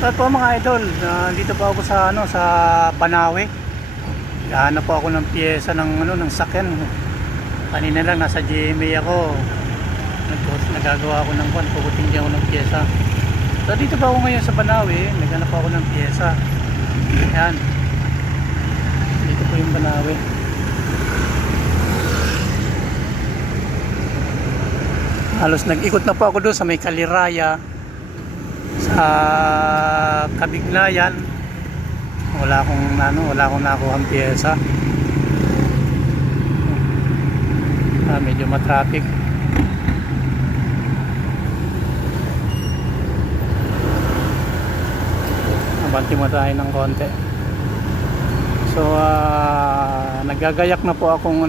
At po mga idol, dito po ako sa sa Banawe. Gahanap po ako ng piyesa ng sakyan. Kanina lang nasa GMA ako. Nagagawa ako ng puputin ako ng piyesa. So dito po ako ngayon sa Banawe, naghanap po ako ng piyesa. Ayan. Dito po yung Banawe. Halos nag-ikot na po ako doon sa may Kaliraya, sa Kabiglayan. Wala akong nakuhang piyesa. Medyo matraffic. Abanti mo tayo ng konti. So nagagayak na po akong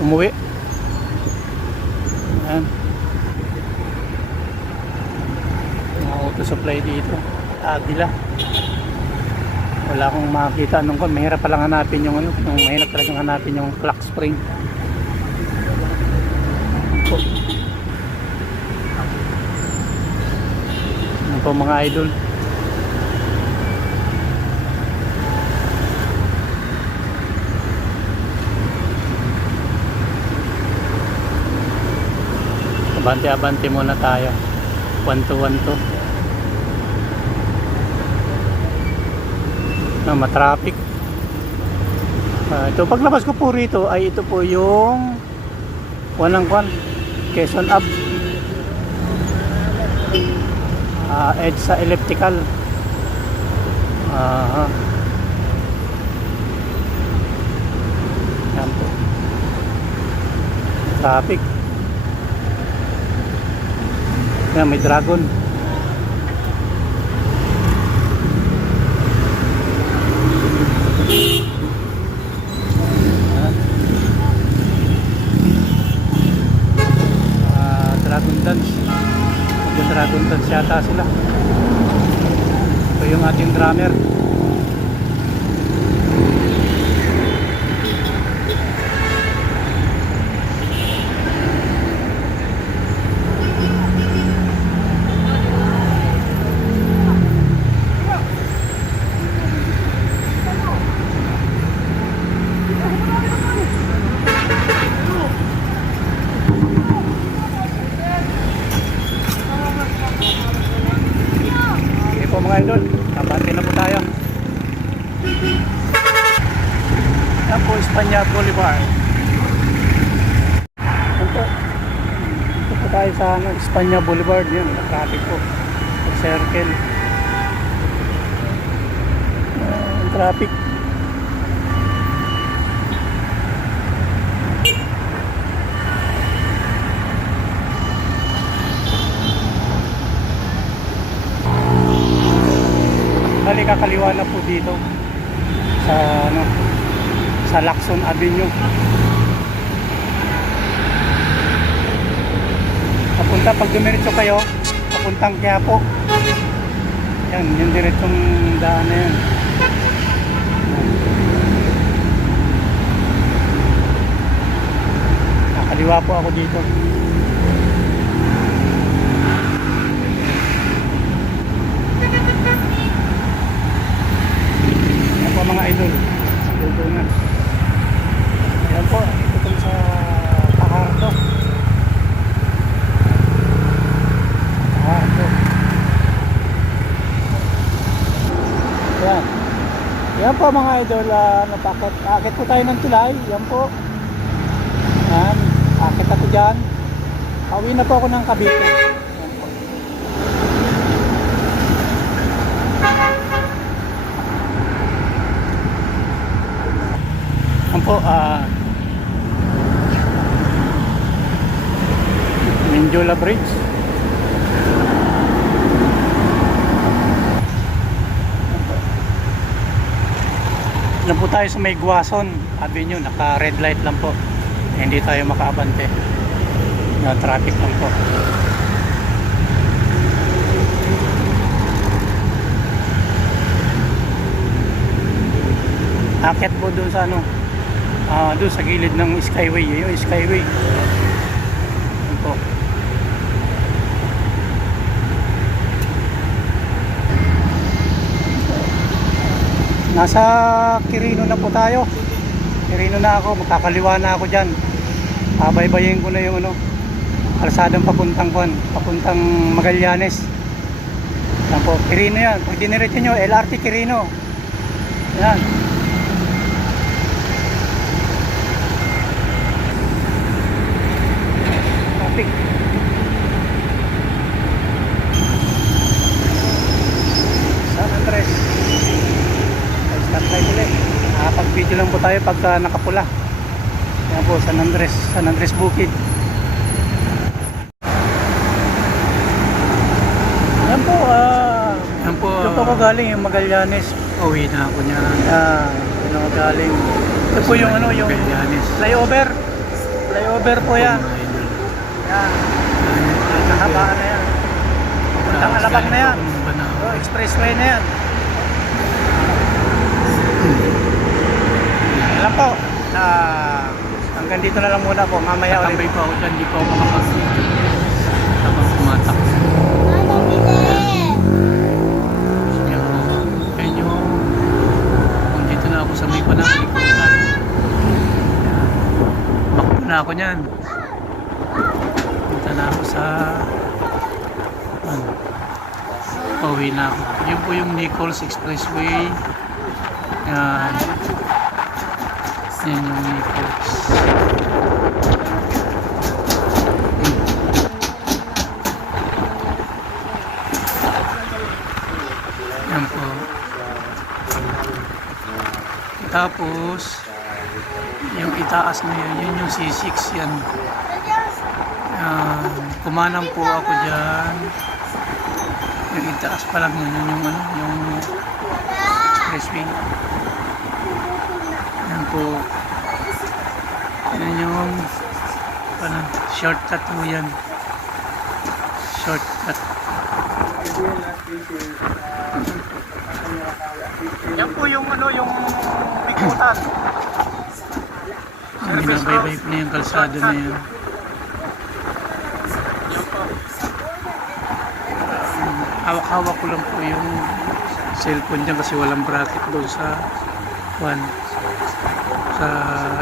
umuwi. Ayan. Mga auto supply dito. Agila. Wala akong makakita nung kon. Mahirap palang hanapin yung mahirap talagang hanapin yung clock spring. Ano po mga idol? Abante-abante muna tayo. 1-2-1-2. Matraffic. Ito paglabas ko po rito ay ito po yung Quezon Ave. Edge sa elliptical. Yan po. Traffic. Yan, may dragon. Dragon dance. Dragon dance yata sila. Ito yung ating drummer. Mga idol, kabante na po tayo. Yan po, Espanya Boulevard. Ito po tayo sa Espanya Boulevard. Yan, traffic po. Circle. Traffic. Kakaliwa na po dito sa sa Lacson Avenue. Papunta, pag dumiretso kayo papuntang Quiapo, yan yung diretsong daan na yan. Kakaliwa po ako dito. Mga idol, dudunan. Ayan po, ito po sa Fajardo. Ayan. Ayan po mga idol, akit po tayo ng tulay. Ayan po. Ayan, akit ako dyan. Pauwi na po ako ng Cavite. Po, Mindiola Bridge. Yan po tayo sa may Guason Avenue, naka red light lang po, hindi tayo makaabante. Traffic lang po. Akit po doon sa doon sa gilid ng Skyway, yung Skyway. Yan po. Nasa Quirino na po tayo. Quirino na ako, magkakaliwa na ako dyan. Baybayin ko na yung ano, kalsadang papuntang Magallanes. Yan po, Quirino yan. Pag diniretso nyo, LRT Quirino. Yan. Traffic. San Andres. Stop light ulit. Nakapag-video lang po tayo pagka nakapula. Yan po, San Andres Bukid. Yan po, Yan po. ito po ako galing yung Magallanes. Uwi na ako niya. Yan ako galing. Ito po yung ano, yung Magallanes. flyover. Flyover po yan. Mga idol. Yan. Kahabaan na yan. Papuntang Alabang na yan. Banahaw. Oh, expressway na yan. Alam po, hanggang dito na lang muna po. Mamaya ulit. Tatambay pa ako dyan, di pa ako makapag-video. Habang tumatakbo. Yan yung kung dito na ako sa may panakaliputan. Bakbo na ako niyan. Punta na ako sa pauwi na ako. Yun po yung Nichols Expressway. Yan. Yan yung Nichols. Yan po. Tapos yung itaas na yun, yun yung C6 yan. Kumanang po ako dyan. Yung itaas pa lang yun, yung ano, yung expressway. Yan po. Yan yung shortcut po yan. Shortcut. Yan po yung ano, yung bikutan. Binabaybay po na yung kalsada na yan. Hawak-hawak ko lang po yung cellphone dyan kasi walang bracket doon sa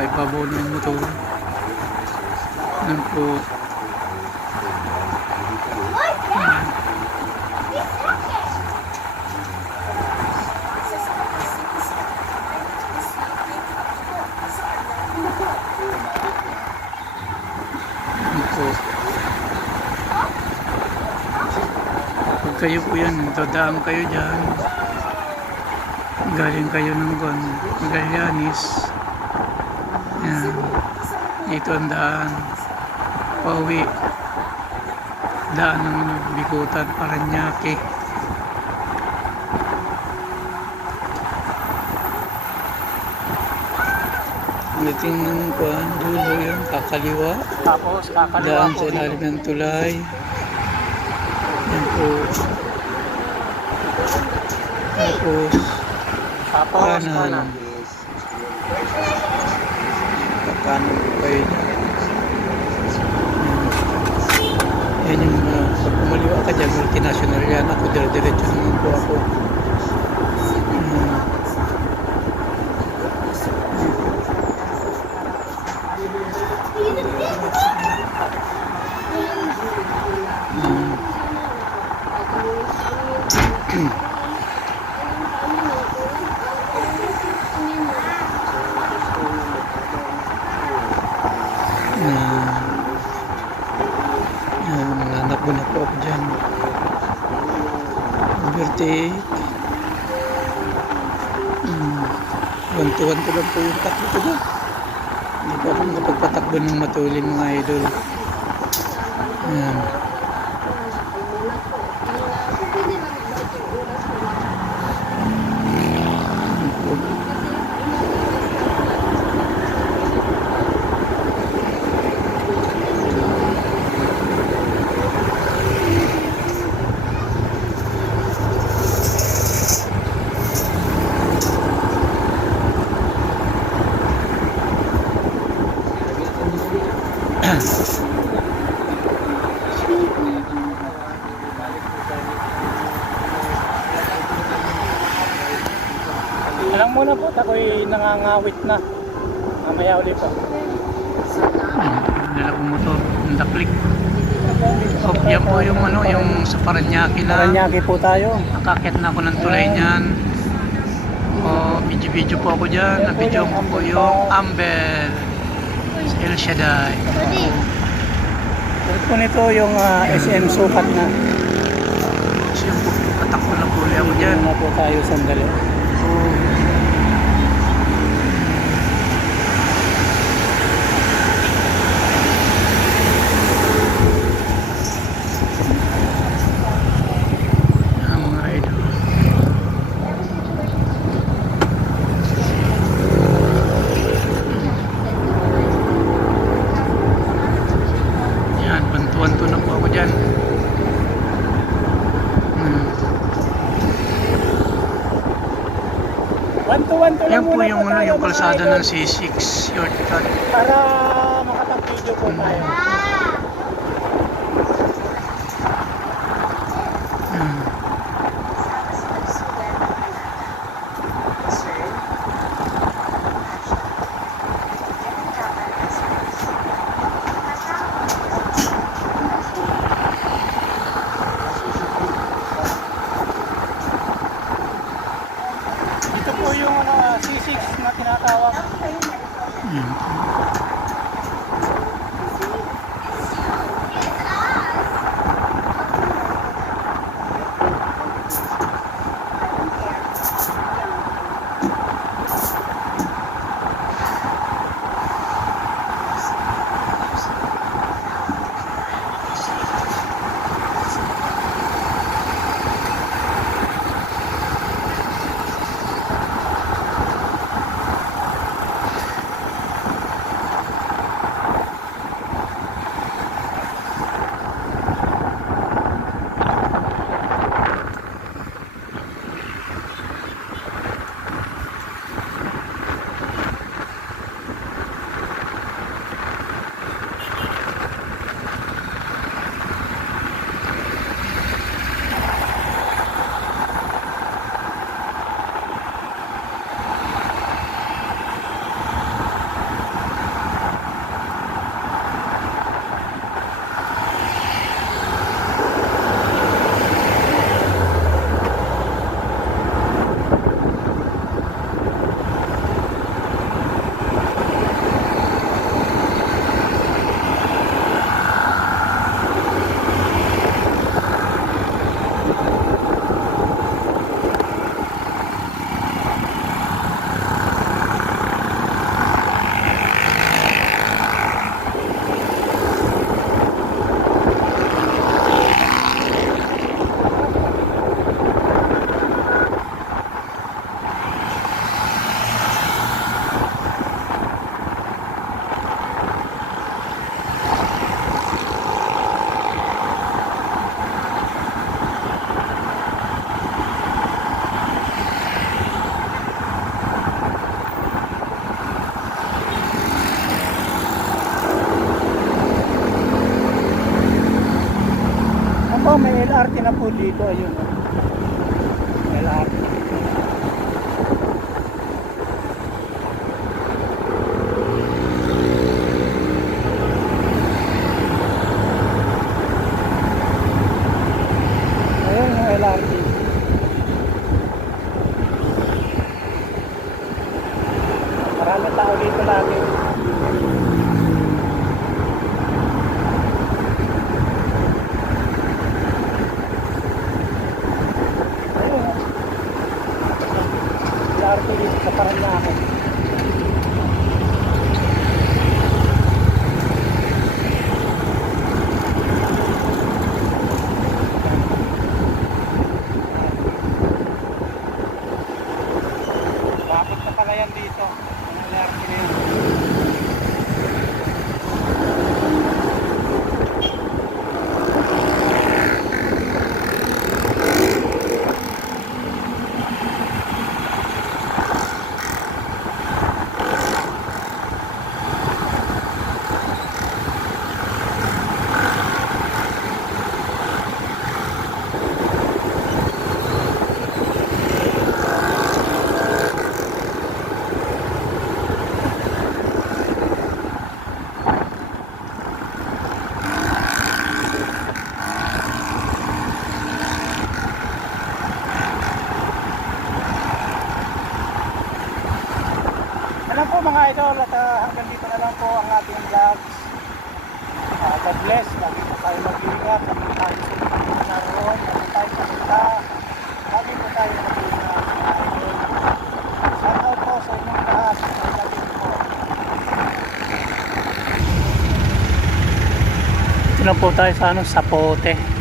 ibabaw ng motor. Yan po. Pag kayo po yan, dadaan kayo dyan, galing kayo ng Magallanes, yan, dito ang daan, pauwi, daan ng Bikutan, Paranaque. Ulitin ng dulo yun, kakaliwa. Tapos kakaliwa Daan po sa dito. ilalim ng tulay. Yan po. Tapos kanan. Kanan po kayo dyan. Yan yung pag kumaliwa ka dyan, multinational yan. Ako dire-diretso naman po ako. Nanakbo na po ako dyan. Overtake. 1-to-1 ko lang po yung takbo ko dyan. Hindi pa ako nakapagpatakbo ng matuloy mga idol. Ayan. lang muna po. Ako'y nangangawit na. Mamaya ulit po. Dala kong motor, yung daklik. So, yan po yung ano, yung sa Paranaque na. Paranaque po tayo. Nakakit na ako ng tulay niyan. O, video po ako dyan. Na-video ko po yung Amber sa El Shaddai. Ito po nito yung SM Sukat na. So, yung po, patakbo na po ulit ako dyan. Dito na po tayo sandali. Yan mga idol. Yan, bantuan-to na po ako dyan. Wanto-wanto lang Yan po muna yung, ano, tayo, yung mga kalsada idol, ng C6 shortcut. para makapag-video po tayo. Hmm. Ito po yung C6 na tinatawag. Yan. Ako, may LRT na po dito. Ayun. LRT. Ayun yung LRT. Marami tao dito lagi. LRT dito sa Paranaque. Bakit na pala yan dito? Ang LRT na yun. po ang ating vlogs. God bless. Lagi po tayo mag-ingat. Lagi po tayo naroon. Lagi tayo salita. Lagi po tayo mag-ingat. Shout out po sa inyong lahat. Lagi po. Ito na po tayo sa Sapote.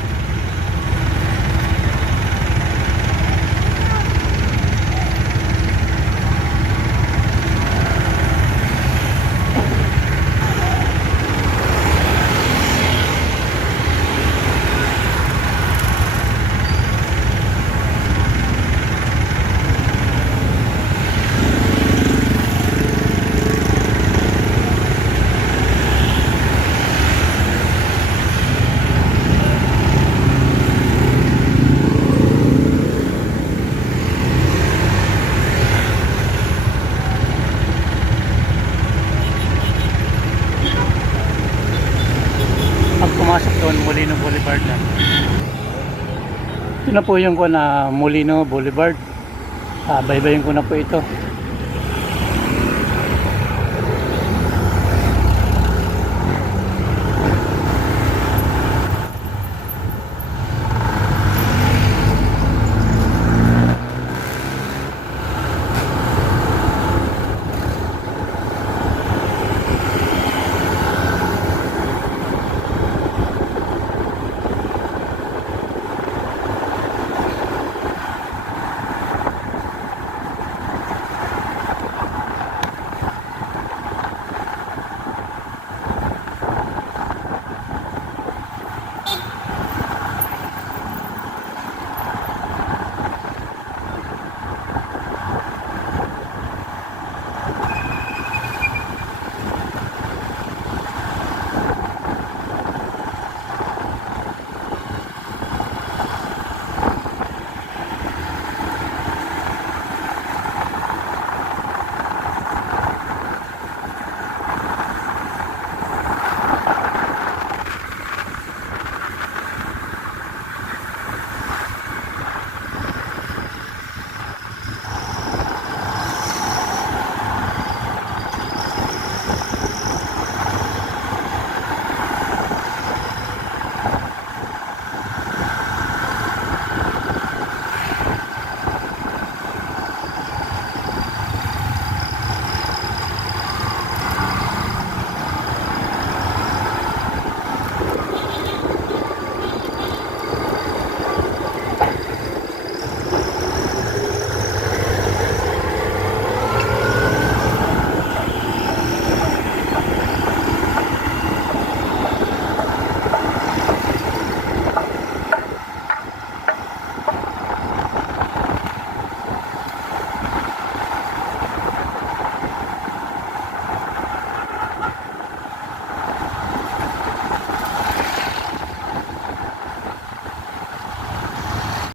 Pag pumasok doon, Molino Boulevard na. Ito na po yung Molino Boulevard. Baybayin ko na po ito.